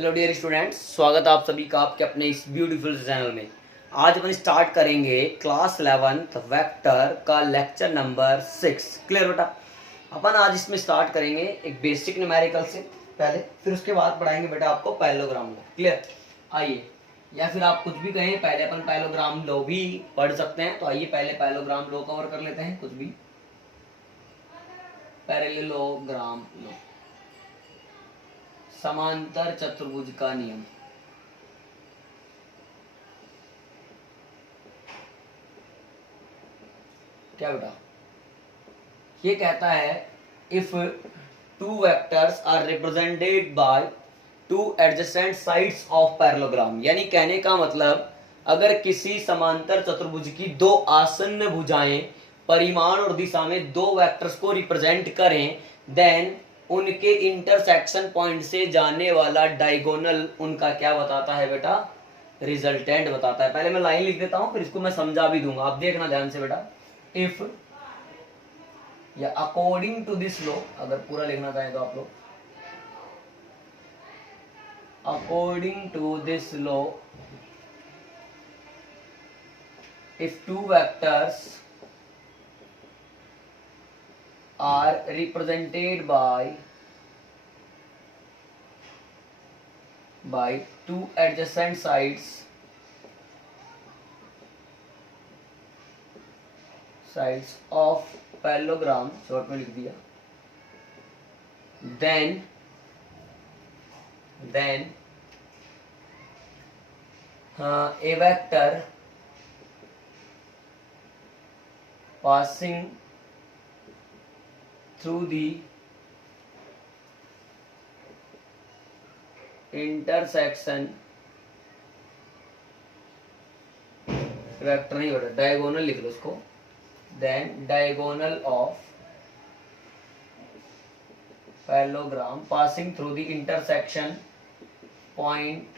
Hello dear students, स्वागत है आप सभी का आपके अपने इस ब्यूटीफुल चैनल में। आज अपन स्टार्ट करेंगे क्लास 11th वेक्टर का लेक्चर नंबर 6। क्लियर बेटा? अपन आज इसमें स्टार्ट करेंगे एक बेसिक न्यूमेरिकल से पहले, फिर उसके बाद पढ़ाएंगे बेटा आपको पैरेललोग्राम लॉ। क्लियर? आइए, या फिर आप कुछ भी कहें, पहले अपन पैरेललोग्राम लॉ भी पढ़ सकते हैं। तो आइए पहले पैरेललोग्राम लॉ कवर कर लेते हैं। कुछ भी पैरेललोग्राम लॉ, समांतर चतुर्भुज का नियम। क्या बेटा? ये कहता है if two vectors are represented by two adjacent sides of parallelogram, यानी कहने का मतलब अगर किसी समांतर चतुर्भुज की दो आसन्न भुजाएं परिमाण और दिशा में दो वेक्टर्स को रिप्रेजेंट करें, देन उनके इंटरसेक्शन पॉइंट से जाने वाला डायगोनल उनका क्या बताता है बेटा? रिजल्टेंट बताता है। पहले मैं लाइन लिख देता हूं, फिर इसको मैं समझा भी दूंगा, आप देखना ध्यान से बेटा। इफ या अकॉर्डिंग टू दिस लॉ, अगर पूरा लिखना चाहें तो आप लोग, according to this law, if two vectors are represented by two adjacent sides of parallelogram, short में लिख दिया, then a vector passing through the intersection, vector नहीं होता, डायगोनल लिख लो इसको, then diagonal of parallelogram passing through the intersection point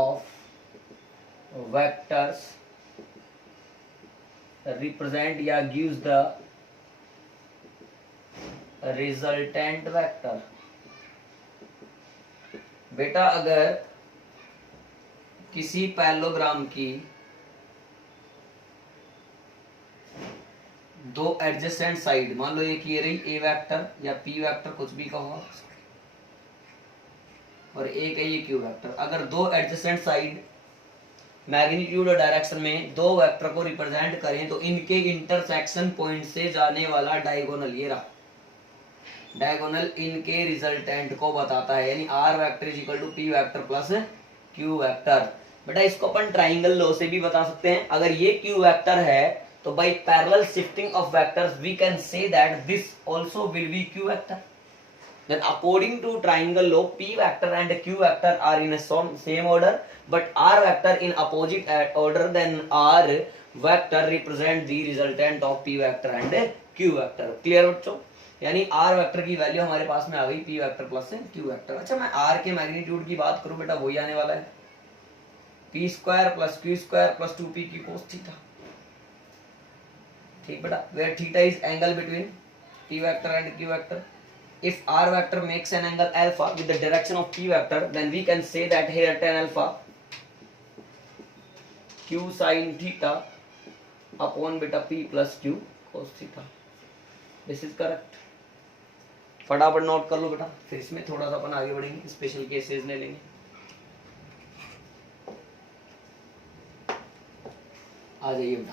of vectors represent या gives the resultant vector। बेटा अगर किसी पैरेललोग्राम की दो एडजेसेंट साइड, मान लो एक ये रही ए वेक्टर या पी वेक्टर, कुछ भी कहो, और एक है ये क्यू वेक्टर, अगर दो एडजेसेंट साइड मैग्नीट्यूड और डायरेक्शन में दो वेक्टर को रिप्रेजेंट करें तो इनके इंटरसेक्शन पॉइंट से जाने वाला डायगोनल, ये रहा डायगोनल, इनके रिजल्टेंट को बताता है। यानी R vector is equal to P vector plus Q vector. बेटा इसको अपन ट्राइंगल लॉ से भी बता सकते हैं। अगर ये क्यू वेक्टर है तो by parallel shifting of vectors we can say that this also will be Q vector. Then according to triangle law P vector and Q vector are in same order but R vector in opposite order, then R vector represent the resultant of P vector and Q vector. Clear बच्चों? यानी R vector की value हमारे पास में आ गई P vector plus Q vector. अच्छा मैं are के magnitude की बात करूं बेटा, वही आने वाला है P square plus Q square plus 2p की कोस थीटा। ठीक बेटा, where theta is angle between p vector and q vector. If r vector makes an angle alpha with the direction of p vector, then we can say that here tan alpha q sin theta upon बेटा p plus q cos theta. This is correct. फटाफट note कर लो बेटा, फिर इसमें थोड़ा सा अपन आगे बढ़ेंगे, स्पेशल केसेस ले लेंगे। आ जाइए बेटा।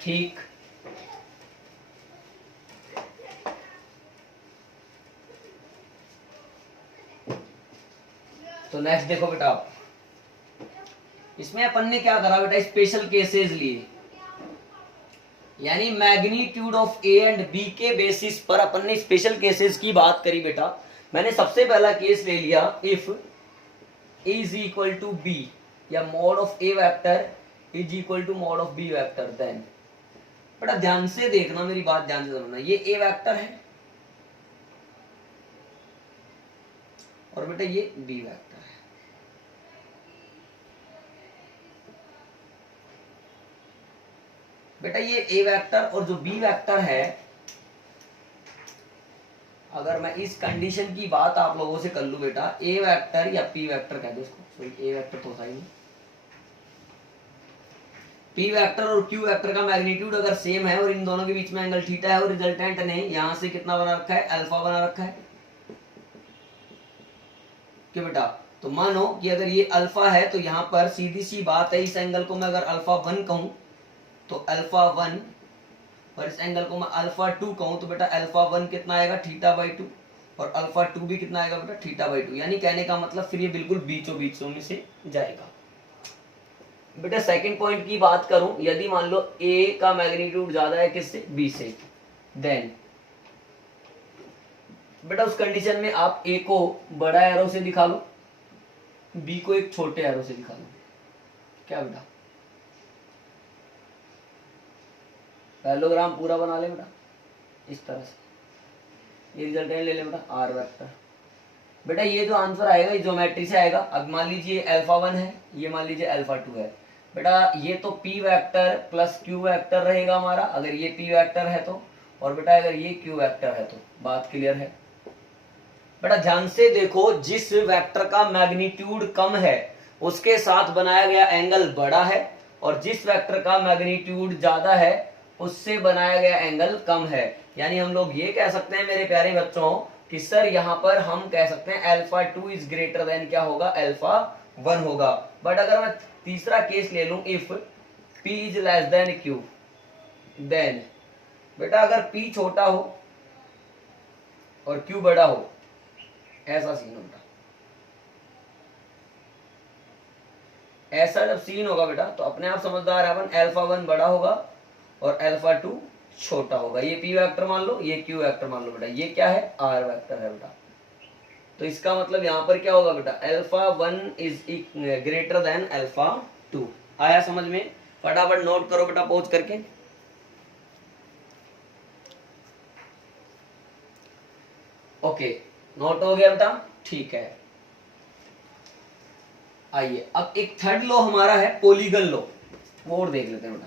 ठीक, तो नेक्स्ट देखो बेटा, आप इसमें अपन ने क्या करा बेटा, स्पेशल केसेस लिए, यानी magnitude of A and B के बेसिस पर अपन ने स्पेशल केसेस की बात करी बेटा। मैंने सबसे पहला केस ले लिया, if A is equal to B या mod of A vector is equal to mod of B vector, then बेटा ध्यान से देखना, मेरी बात ध्यान से समझना। ये ए वेक्टर है और बेटा ये बी वेक्टर है। बेटा ये ए वेक्टर और जो बी वेक्टर है अगर मैं इस कंडीशन की बात आप लोगों से कर लूं बेटा, ए वेक्टर या पी वेक्टर कह दो इसको, सॉरी ए वेक्टर तो होता ही नहीं, पी वेक्टर और क्यू वेक्टर का मैग्नीट्यूड अगर सेम है और इन दोनों के बीच में एंगल थीटा है और रिजल्टेंट ने यहां से कितना बना रखा है, अल्फा बना रखा है, क्यों बेटा? तो मानो कि अगर ये अल्फा है तो यहां पर सीधी सी बात है, इस एंगल को मैं अगर अल्फा 1 कहूं तो अल्फा 1, और इस एंगल को मैं अल्फा 2 कहूं तो बेटा अल्फा 1 कितना आएगा, थीटा बाई 2, और अल्फा 2 भी कितना आएगा बेटा, थीटा बाई 2। यानी कहने का मतलब फिर ये बिल्कुल बीचों में से जाएगा। बेटा सेकंड पॉइंट की बात करूं, यदि मान लो ए का मैग्नीट्यूड ज्यादा है किससे, बी से, देन बेटा उस कंडीशन में आप ए को बड़ा एरो से दिखा लो, बी को एक छोटे एरो से दिखा लो, क्या बेटा? पैरेललोग्राम पूरा बना ले बेटा इस तरह से, ये रिजल्टेंट ले ले बेटा आर वेक्टर। बेटा ये जो आंसर आएगा ये ज्योमेट्री से आएगा। अब मान लीजिए अल्फा 1 है, ये मान लीजिए अल्फा 2 है, बेटा ये तो P vector plus Q vector रहेगा हमारा, अगर ये पी वेक्टर है तो, और बेटा अगर ये क्यू वेक्टर है तो। बात क्लियर है बेटा? ध्यान से देखो, जिस वेक्टर का मैग्नीट्यूड कम है उसके साथ बनाया गया एंगल बड़ा है, और जिस वेक्टर का मैग्नीट्यूड ज्यादा है उससे बनाया गया एंगल कम है। यानी हम लोग ये कह सकते हैं मेरे प्यारे बच्चों कि सर यहाँ पर हम कह सकते हैं अल्फा 2 इज ग्रेटर देन क्या होगा, अल्फा 1 होगा। बट अगर मैं तीसरा केस ले लूं, if P is less than Q, then बेटा अगर P छोटा हो और Q बड़ा हो, ऐसा सीन होगा। ऐसा जब सीन होगा बेटा तो अपने आप समझदार है अपन, अल्फा 1 बड़ा होगा और अल्फा 2 छोटा होगा। ये पी वेक्टर मान लो, ये क्यू वेक्टर मान लो बेटा, ये क्या है, आर वेक्टर है बेटा। तो इसका मतलब यहां पर क्या होगा बेटा, alpha 1 is greater than alpha 2। आया समझ में? फटाफट नोट करो बेटा पॉज करके। ओके नोट हो गया बेटा, ठीक है। आइए अब एक थर्ड लॉ हमारा है पॉलीगन लॉ, वो और देख लेते हैं बेटा।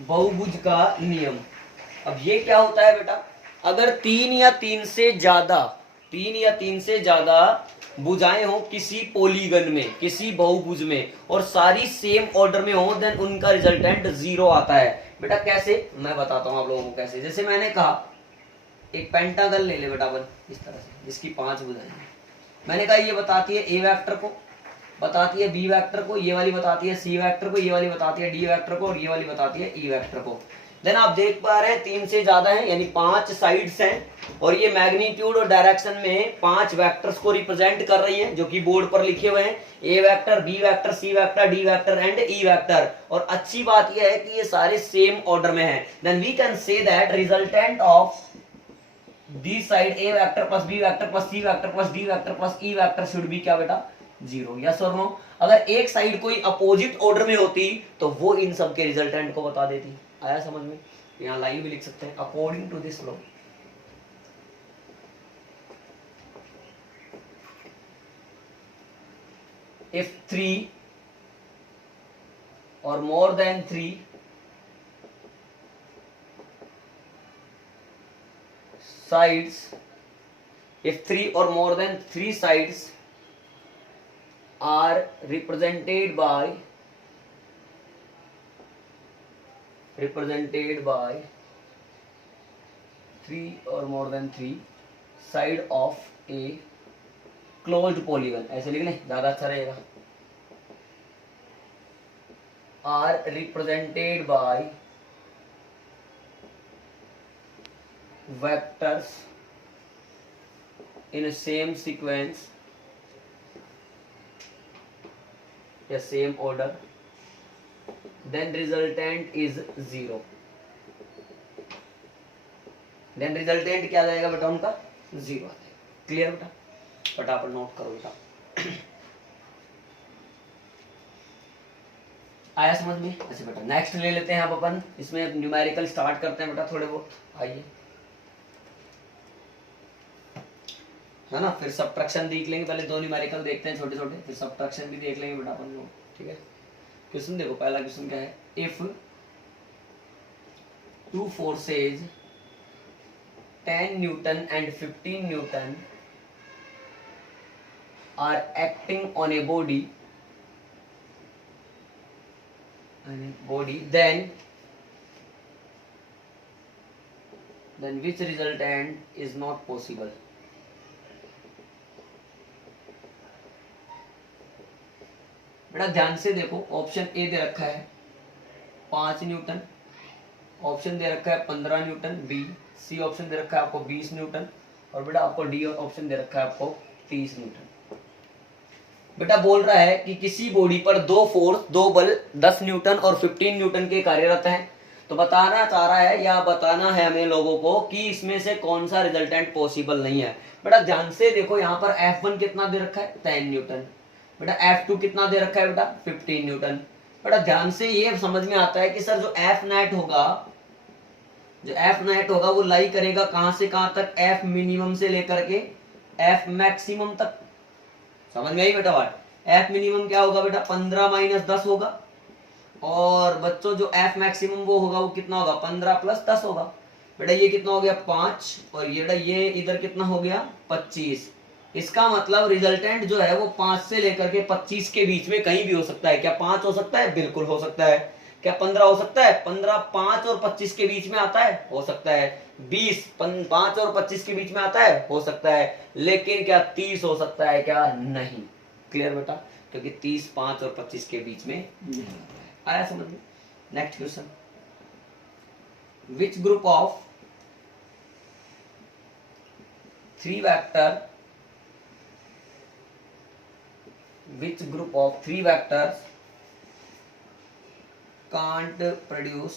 बहुभुज का नियम। अब ये क्या होता है बेटा, अगर 3 या 3 से ज्यादा भुजाएं हो किसी पॉलीगन में, किसी बहुभुज में, और सारी सेम ऑर्डर में हो, देन उनका रिजल्टेंट 0 आता है। बेटा कैसे, मैं बताता हूं आप लोगों को कैसे। जैसे मैंने कहा एक पेंटागन ले ले बेटा अपन इस तरह से, जिसकी 5 भुजाएं। मैंने कहा ये बताती है ए वेक्टर को, बताती है बी वेक्टर को, ये वाली बताती है सी वेक्टर को, ये वाली बताती है डी वेक्टर को, और ये वाली बताती है ई वेक्टर को। देन आप देख पा रहे हैं 3 से ज्यादा है, यानी 5 साइड्स हैं, और ये मैग्नीट्यूड और डायरेक्शन में 5 वेक्टर्स को रिप्रेजेंट कर रही हैं, जो कि बोर्ड पर लिखे हुए हैं, A vector, B vector, C vector, D vector and E vector. और अच्छी बात यह है कि ये सारे सेम ऑर्डर में हैं। Then we can say that resultant of the side A vector plus B vector plus C vector plus D vector plus E vector should be क्या बेटा, 0। यस और नो? अगर एक साइड कोई अपोजिट ऑर्डर में होती तो वो इन सब के रिजल्टेंट को बता देती। आया समझ में? यहाँ लाइन भी लिख सकते हैं, according to this law if 3 or more than 3 sides, if 3 or more than 3 sides are represented by 3 or more than 3 side of a closed polygon, ऐसे लिख लें ज्यादा अच्छा रहेगा, are represented by vectors in same sequence या same order, then resultant is 0। then resultant क्या जाएगा बेटा उनका, 0 आता है। क्लियर बेटा? फटाफट नोट करो बेटा। आया समझ में? अच्छा बेटा नेक्स्ट ले लेते हैं आप अपन, इसमें न्यूमेरिकल स्टार्ट करते हैं बेटा थोड़े बहुत। आइए है ना। फिर सब्ट्रैक्शन देख लेंगे, पहले दो न्यूमेरिकल देखते हैं छोटे छोटे, फिर सब्ट्रैक्शन भी देख लेंगे बेटा अपन लोग, ठीक है। क्वेश्चन देखो, पहला क्वेश्चन क्या है, if two forces 10 newton and 15 newton are acting on a body then which resultant is not possible। बेटा ध्यान से देखो, ऑप्शन ए दे रखा है 5 न्यूटन, ऑप्शन दे रखा है 15 न्यूटन, बी सी ऑप्शन दे रखा है आपको 20 न्यूटन, और बेटा आपको डी ऑप्शन दे रखा है आपको 30 न्यूटन। बेटा बोल रहा है कि किसी बॉडी पर दो फोर्स, दो बल 10 न्यूटन और 15 न्यूटन के कार्यरत हैं। तो बताना चाह रहा है या बताना है हमें लोगों को कि इसमें से कौन सा रिजल्टेंट पॉसिबल नहीं है। बेटा ध्यान से देखो, यहाँ पर F1 कितना दे रखा है 10 न्यूटन, बेटा F2 कितना दे रखा है बेटा 15 न्यूटन। बेटा ध्यान से ये समझ में आता है कि सर जो F नेट होगा वो लाई करेगा कहां से कहां तक, F मिनिमम से लेकर के F मैक्सिमम तक। समझ में आई बेटा बात। F मिनिमम क्या होगा बेटा 15 माइनस 10 होगा, और बच्चों जो F मैक्सिमम वो होगा वो कितना होगा 15 प्लस 10 होगा। बेटा ये कितना हो गया 5, और ये बेटा ये इधर कितना हो गया 25। इसका मतलब रिजल्टेंट जो है वो 5 से लेकर के 25 के बीच में कहीं भी हो सकता है। क्या 5 हो सकता है? बिल्कुल हो सकता है। क्या 15 हो सकता है? 15 5 और 25 के बीच में आता है, हो सकता है। 20 5 और 25 के बीच में आता है, हो सकता है। लेकिन क्या 30 हो सकता है? क्या नहीं। क्लियर बेटा, क्योंकि 30 5 और 25 के बीच में नहीं। आया समझ में। Next question, which group of 3 vectors can't produce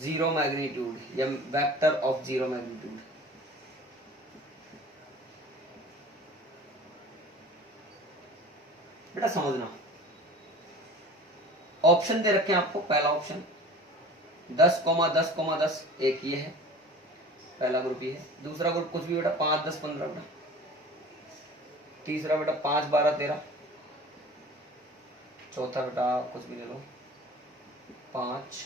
zero magnitude या vector of zero magnitude। बेटा समझना, ऑप्शन दे रखे हैं आपको। पहला ऑप्शन 10, 10, 10 एक ये है, पहला ग्रुप ये है। दूसरा ग्रुप कुछ भी बेटा 5, 10, 15 बेटा। तीसरा बेटा 5, 12, 13। चौथा बेटा कुछ भी ले लो 5,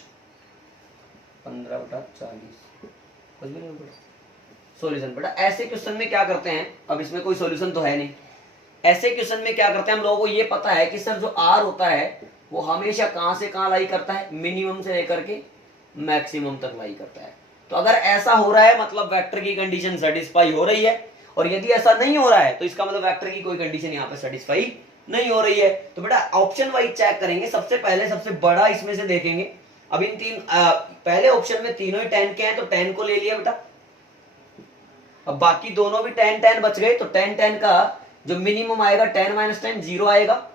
15 बेटा 40, कुछ भी ले लो बेटा। सॉल्यूशन बेटा ऐसे क्वेश्चन में क्या करते हैं, अब इसमें कोई सॉल्यूशन तो है नहीं। ऐसे क्वेश्चन में क्या करते हैं हम लोगों को ये पता है कि सर जो आर होता है वो हमेशा कहां से कहां लाई करता है, मिनिमम से लेकर के मैक्सिमम तक लाई करता है। तो अगर ऐसा हो रहा है मतलब वेक्टर की कंडीशन सेटिस्फाई हो रही है, और यदि ऐसा नहीं हो रहा है तो इसका मतलब वेक्टर की कोई कंडीशन यहाँ पे सेटिस्फाई नहीं हो रही है। तो बेटा ऑप्शन वाइज चेक करेंगे। सबसे पहले सबसे बड़ा इसमें से देखेंगे। अब इन पहले ऑप्शन में तीनों ही 10 के हैं तो 10 को ले लिया बेटा। अब बाकी दोनों भी 10 10 बच गए, तो 10 10 का जो मिनिमम आएगा 10 माइनस 10 0 आएगा,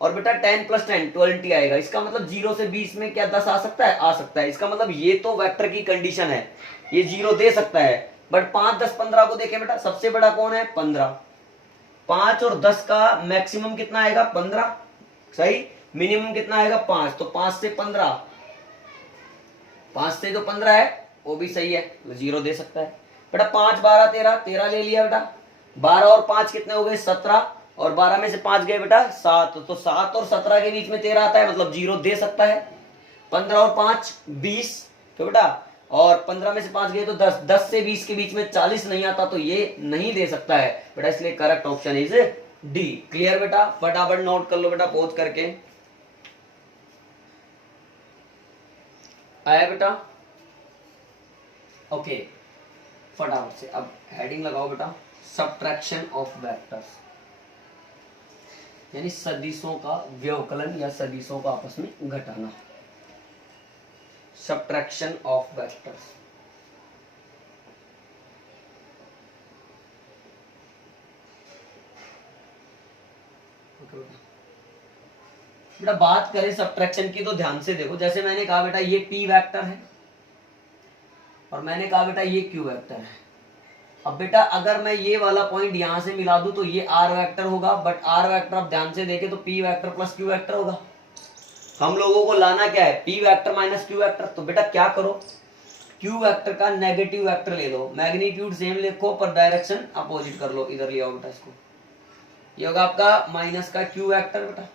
और बेटा 10 प्लस 10 20 आएगा। इसका मतलब 0 से 20 में क्या 10 आ सकता है? आ सकता है। इसका मतलब ये तो वेक्टर की कंडीशन है, ये 0 दे सकता है। बट 5, 10, 15 को देखें बेटा, सबसे बड़ा कौन है? 15। 5 और 10 का मैक्सिमम कितना आएगा? 15, सही। मिनिमम कितना आएगा? 5। तो 5 से 15, 5 से जो 15 है वो भी सही है, 0 दे सकता है बेटा। 5, 12, 13, 13 ले लिया बेटा। 12 और 5 कितने हो गए? 17, और 12 में से 5 गए बेटा 7, तो 7 और 17 के बीच में 13 आता है, मतलब 0 दे सकता है। 15 और 5 20, तो बेटा, और 15 में से 5 गए तो 10, 10 से 20 के बीच में 40 नहीं आता, तो ये नहीं दे सकता है बेटा। इसलिए correct option is D. Clear बेटा, फटाफट नोट कर लो बेटा पॉज करके। आया बेटा? ओके, फटाफट से अब हेडिंग लगाओ बेटा, सब्ट्रैक्शन ऑफ वेक्टर्स, यानी सदिशों का व्यवकलन या सदिशों का आपस में घटाना। Subtraction of vectors. बेटा बात करें सब्ट्रैक्शन की तो ध्यान से देखो। जैसे मैंने कहा बेटा ये पी वेक्टर है, और मैंने कहा बेटा ये क्यू वेक्टर है। अब बेटा अगर मैं ये वाला पॉइंट यहां से मिला दूं तो ये आर वेक्टर होगा, बट आर वेक्टर आप ध्यान से देखें तो P vector plus Q vector होगा। हम लोगों को लाना क्या है? P vector minus Q vector. तो बेटा क्या करो, क्यू वेक्टर का नेगेटिव वेक्टर ले लो, मैग्नीट्यूड सेम लिखो पर डायरेक्शन अपोजिट कर लो, इधर ले आओ बेटा इसको, ये होगा आपका माइनस का क्यू वेक्टर बेटा।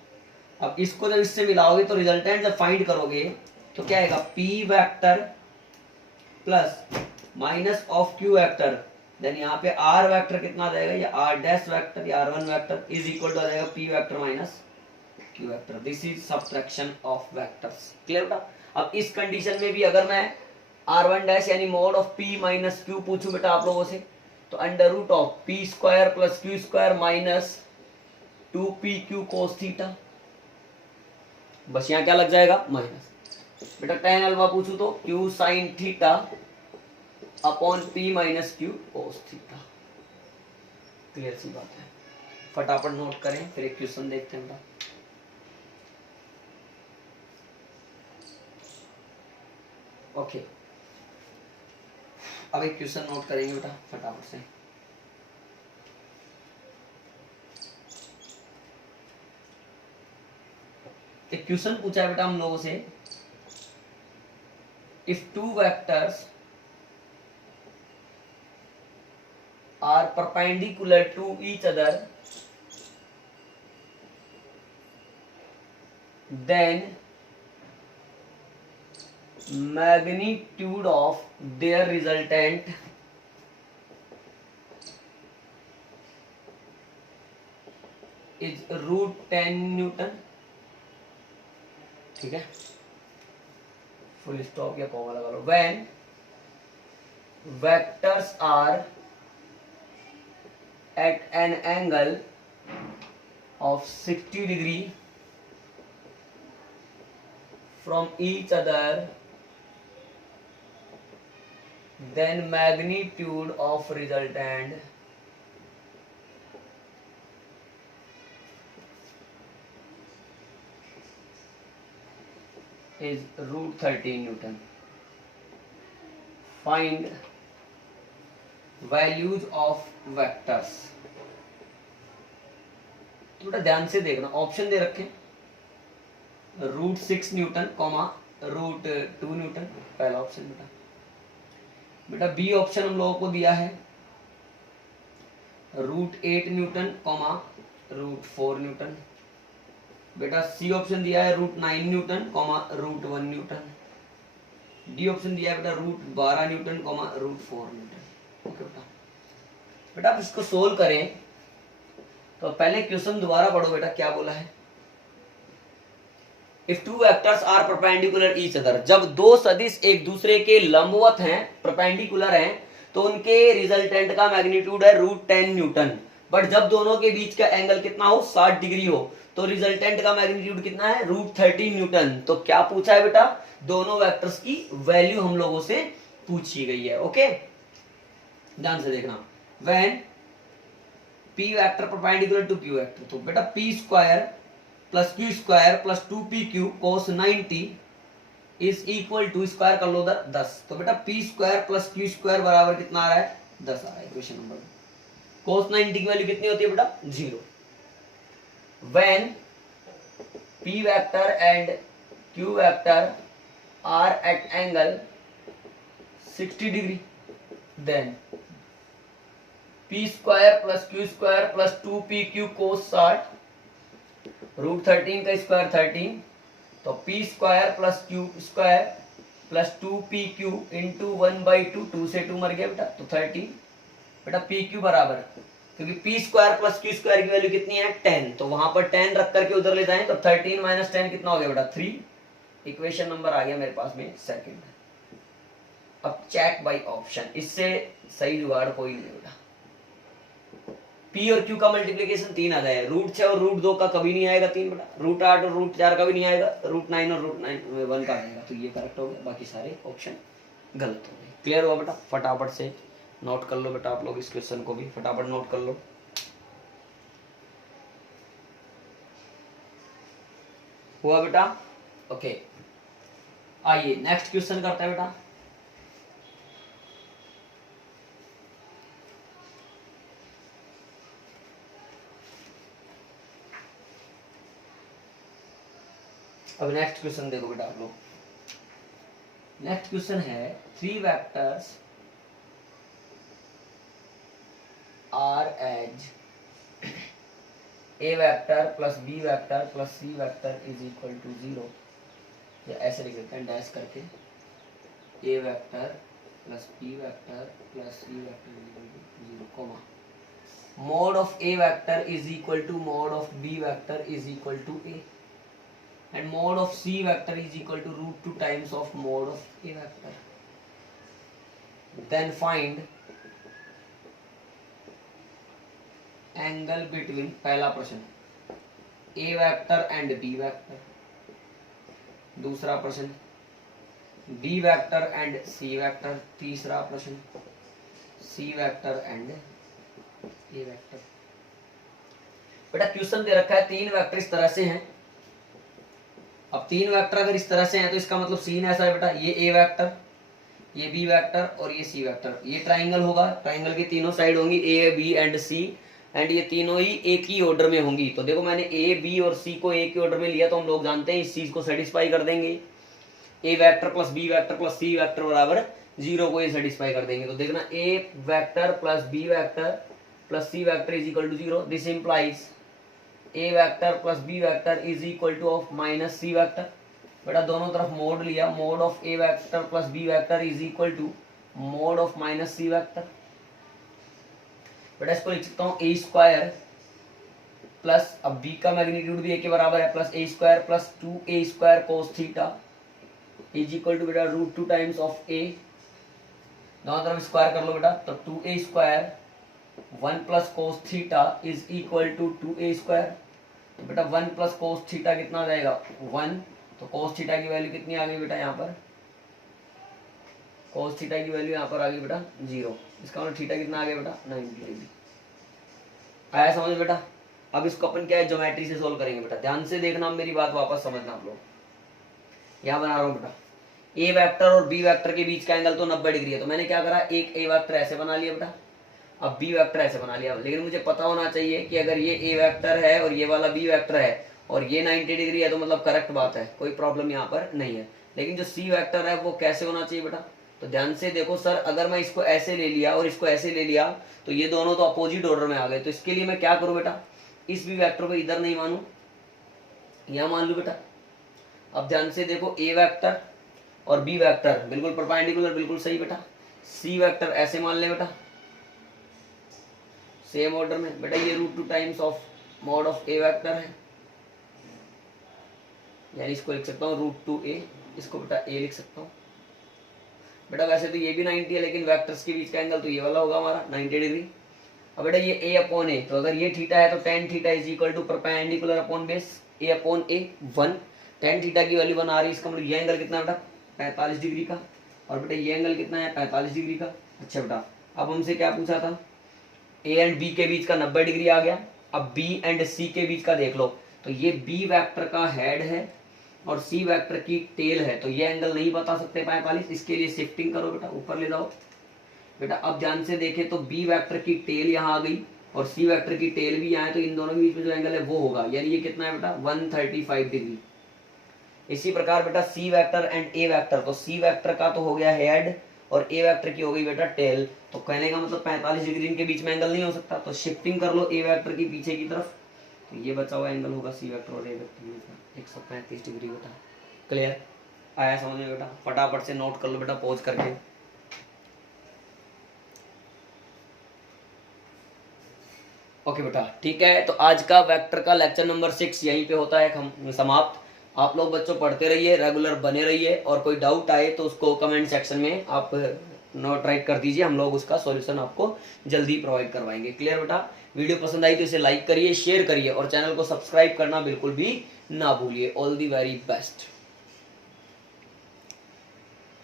अब इसको जब इससे मिलाओगे तो रिजल्टेंट जब फाइंड करोगे तो क्या आएगा, P vector plus minus of Q vector, then यहाँ पे आर वेक्टर कितना आ जाएगा, ये आर डैश वेक्टर या R1 vector is equal to आ जाएगा P vector minus Q vector. This is subtraction of vectors. Clear बेटा। अब इस कंडीशन में भी अगर मैं R1 डैश यानी mod of P minus Q पूछूं बेटा आप लोगों से, तो under root of P square plus Q square minus 2PQ cos theta, बस यहाँ क्या लग जाएगा माइनस। बेटा tan अल्फा पूछूं तो Q sine theta upon P minus Q cos theta. Clear सी बात है, फटाफट नोट करें फिर एक क्वेश्चन देखते हैं बेटा। ओके अब एक क्वेश्चन नोट करेंगे बेटा फटाफट से। एक क्वेश्चन पूछा है बेटा हम लोगों से, if two vectors are perpendicular to each other then magnitude of their resultant is root 10 newton. ठीक है, फुल स्टॉप या कॉमा लगा लो। when vectors are at an angle of 60 degree from each other, then magnitude of resultant is root 13 Newton. Find values of vectors। थोड़ा ध्यान से देखना, option दे रखे root 6 newton comma root 2 newton, पहला option बेटा। बेटा बी ऑप्शन हम लोगों को दिया है root 8 newton comma root 4 newton. बेटा सी ऑप्शन दिया है root 9 newton comma root 1 newton. D option दिया है बेटा root 12 newton comma root 4 newton. Okay बेटा। बेटा आप इसको सोल्व करें तो पहले क्वेश्चन दोबारा पढ़ो बेटा, क्या बोला है। If two vectors are perpendicular each other, जब दो सदिश एक दूसरे के लंबवत हैं, परपेंडिकुलर हैं, तो उनके रिजल्टेंट का मैग्नीट्यूड है रूट 10 न्यूटन। बट जब दोनों के बीच का एंगल कितना हो, 60 डिग्री हो, तो रिजल्टेंट का मैग्नीट्यूड कितना है, रूट 13 न्यूटन। तो क्या पूछा है बेटा, दोनों वेक्टर्स की वैल्यू हम लोगों से पूछी गई है। ओके ध्यान से देखना। When P vector perpendicular to Q vector, तो बेटा P square plus Q square plus 2PQ cos 90 is equal to, square कर लो उधर 10। तो बेटा P square plus Q square बराबर कितना आ रहा है, 10 आ रहा है इक्वेशन नंबर। कोस 90 की वैल्यू कितनी होती है बेटा, 0। When P vector and Q vector are at angle 60 degree, then P square plus Q square plus 2PQ cos 60, root 13 का स्क्वायर 13, तो P square plus Q square plus 2PQ into 1/2, 2 से 2 मर गया बेटा, तो 13। बेटा PQ बराबर, क्योंकि P square plus Q square की वैल्यू कितनी है 10, तो वहां पर 10 रख करके उधर ले जाएं तो 13 माइनस 10 कितना हो गया बेटा 3। इक्वेशन नंबर आ गया मेरे पास में सेकंड। अब चेक बाय ऑप्शन, इससे सही जुगाड़ कोई नहीं बेटा। पी और क्यू का मल्टीप्लीकेशन 3 आ जाए, रूट 6 और रूट 2 का कभी नहीं आएगा 3 बेटा, रूट 8 और रूट 4 का भी नहीं आएगा, रूट 9 और रूट 1 का आएगा। तो ये करेक्ट हो गया, बाकी सारे ऑप्शन गलत हो गए। क्लियर हुआ बेटा, फटाफट से नोट कर लो बेटा आप लोग, इस क्वेश्चन को भी फटाफट नोट कर लो। हुआ बेटा, ओके आइए नेक्स्ट क्वेश्चन करते हैं बेटा। अब नेक्स्ट क्वेश्चन देखो बेटा आप लोग। नेक्स्ट क्वेश्चन है 3 vectors are as A vector plus B vector plus C vector is equal to 0, या ऐसे लिख सकते हैं डैश करके, A vector plus B vector plus C vector is equal to 0, comma mod of a vector is equal to mod of b vector is equal to a, and mod of c vector is equal to root 2 times of mod of a vector. Then find angle between, पहला प्रश्न a vector and b vector, दूसरा प्रश्न b vector and c vector, तीसरा प्रश्न c vector and ये vector. बेटा question दे रखा है 3 वेक्टर इस तरह से हैं। अब 3 वेक्टर अगर इस तरह से हैं तो इसका मतलब सीन ऐसा है बेटा, ये ए वेक्टर, ये बी वेक्टर और ये सी वेक्टर, ये ट्राइंगल होगा, ट्राइंगल की तीनों साइड होंगी A B and C, and ये तीनों ही एक ही ऑर्डर में होंगी। तो देखो मैंने ए बी और सी को एक ही ऑर्डर में लिया, तो हम लोग जानते हैं इस चीज को सेटिस्फाई कर देंगे, A vector plus B vector plus C vector बराबर 0 को ये सेटिस्फाई कर देंगे। तो देखना A vector plus B vector plus c vector is equal to 0. This implies a vector plus b vector is equal to of minus c vector. बेटा दोनों तरफ मोड लिया, mod of a vector plus b vector is equal to mod of minus c vector. बेटा इसको लिख सकता हूँ a square plus, अब b का मैग्नीट्यूड भी a के बराबर है, plus a square plus 2a square cos theta is equal to बेटा रूट 2 टाइम्स ऑफ a, दोनों तरफ स्क्वायर कर लो बेटा, तो 2a square 1 plus cos theta is equal to 2a square. तो बेटा 1 प्लस कोस थीटा कितना आ जाएगा 1, तो कोस थीटा की वैल्यू कितनी आ गई बेटा, यहाँ पर कोस थीटा की वैल्यू यहाँ पर आ गई बेटा 0, इसका मतलब थीटा कितना आ गया बेटा 90 डिग्री। आया समझ बेटा। अब इसको अपन क्या है ज्योमेट्री से सोल्व करेंगे बेटा, ध्यान से देखना, मेरी बात वापस समझना आप लोग। यहाँ बना रहा हूँ बेटा, ए वेक्टर और बी वेक्टर के बीच का एंगल तो 90 डिग्री है, तो मैंने क्या करा, एक ए वेक्टर ऐसे बना लिया बेटा, अब बी वेक्टर ऐसे बना लिया। लेकिन मुझे पता होना चाहिए कि अगर ये ए वेक्टर है और ये वाला बी वेक्टर है और ये 90 डिग्री है तो मतलब करेक्ट बात है, कोई प्रॉब्लम यहाँ पर नहीं है। लेकिन जो सी वेक्टर है वो कैसे होना चाहिए बेटा, तो ध्यान से देखो सर, अगर मैं इसको ऐसे ले लिया और इसको ऐसे ले लिया तो ये दोनों तो अपोजिट ऑर्डर में आ गए, तो इसके लिए मैं क्या करूँ बेटा, इस बी वेक्टर को इधर नहीं मानू, यहाँ मान लू बेटा। अब ध्यान से देखो, ए वेक्टर और बी वेक्टर बिल्कुल परपेंडिकुलर, बिल्कुल सही बेटा। सी वेक्टर ऐसे मान ले बेटा, सेम ऑर्डर में बेटा, ये root 2 times of mod of A vector है, यानी इसको लिख सकता हूँ रूट 2a, इसको बेटा a लिख सकता हूँ बेटा। वैसे तो ये भी 90 है, लेकिन वेक्टर्स के बीच का एंगल तो ये वाला होगा हमारा 90 डिग्री। अब बेटा ये a अपॉन a, तो अगर ये थीटा है तो tan theta is equal to perpendicular upon base a upon a 1, tan theta की वैल्यू 1 आ रही है, इसका मतलब ये एंगल कितना बेटा 45 डिग्री का, और बेटा ये एंगल कितना है 45 डिग्री का। अच्छा बेटा, अब हमसे क्या पूछा था, ए एंड बी के बीच का 90 डिग्री आ गया। अब बी एंड सी के बीच का देख लो, तो ये बी वेक्टर का हेड है और सी वेक्टर की टेल है, तो ये एंगल नहीं बता सकते 45, इसके लिए शिफ्टिंग करो बेटा, ऊपर ले जाओ बेटा। अब ध्यान से देखें तो बी वेक्टर की टेल यहाँ आ गई और सी वेक्टर की टेल भी यहाँ है, तो इन दोनों के बीच में जो एंगल है वो होगा, यानी ये कितना है बेटा 135 डिग्री। इसी प्रकार बेटा C vector and A vector, तो सी वेक्टर का तो हो गया हेड और ए वेक्टर की हो गई बेटा टेल, तो कहने का मतलब 45 डिग्री इनके बीच में एंगल नहीं हो सकता, तो शिफ्टिंग कर लो ए वेक्टर की पीछे की तरफ, तो ये बचा हुआ एंगल होगा सी वेक्टर और ए वेक्टर में 135 डिग्री बेटा। क्लियर, आया समझ में बेटा? फटाफट से नोट कर लो बेटा पॉज करके। ओके बेटा, ठीक है। तो आज का वेक्टर का लेक्चर नंबर 6 यहीं पे होता है समाप्त। आप लोग बच्चों पढ़ते रहिए, रेगुलर बने रहिए, और कोई डाउट आए तो उसको कमेंट सेक्शन में आप नोट राइट कर दीजिए, हम लोग उसका सॉल्यूशन आपको जल्दी प्रोवाइड करवाएंगे। क्लियर बेटा? वीडियो पसंद आई तो इसे लाइक करिए, शेयर करिए और चैनल को सब्सक्राइब करना बिल्कुल भी ना भूलिए। All the very best.